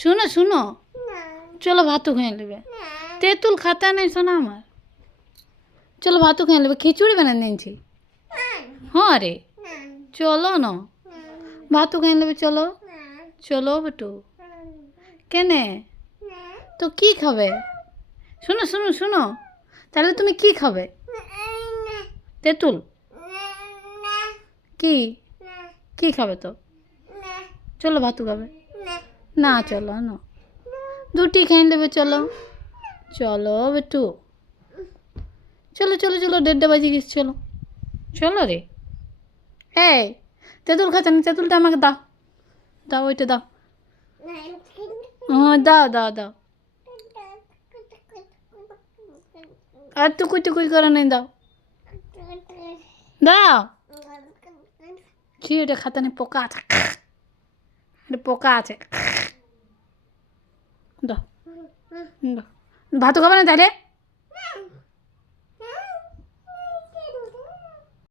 শুনো শুনো, চলো ভাতও খেয়ে নেবে। তেঁতুল খাতা নেই শোনা আমার, চলো ভাতও খেয়ে নেবে, খিচুড়ি বানিয়ে দিয়েছি। হ্যাঁ রে, চলো না, ভাতও খেয়ে নেবে, চলো চলো বেটু। কেনে তো কি খাবে? শুনো শুনো শুনো, তাহলে তুমি কি খাবে? তেঁতুল কি কি খাবে তো? চলো ভাতু খাবে না, চলো না, দুটি খেয়ে নেবে, চলো চলো বেটু, চলো চলো চলো, 1:30 বাজে গেছে, চলো চলো রে। এই তেঁতুল খাচ্ছে না, তেঁতুলটা আমাকে দাও, দাও ওইটা দাও। হ্যাঁ দাও দাও দাও, আর টুকুই টুকুই করে নেই, দাও দাও। কি এটা খাতা নেই, পোকা আছে, এটা পোকা আছে, দাও দাও। ভাতও খাবে না তাহলে?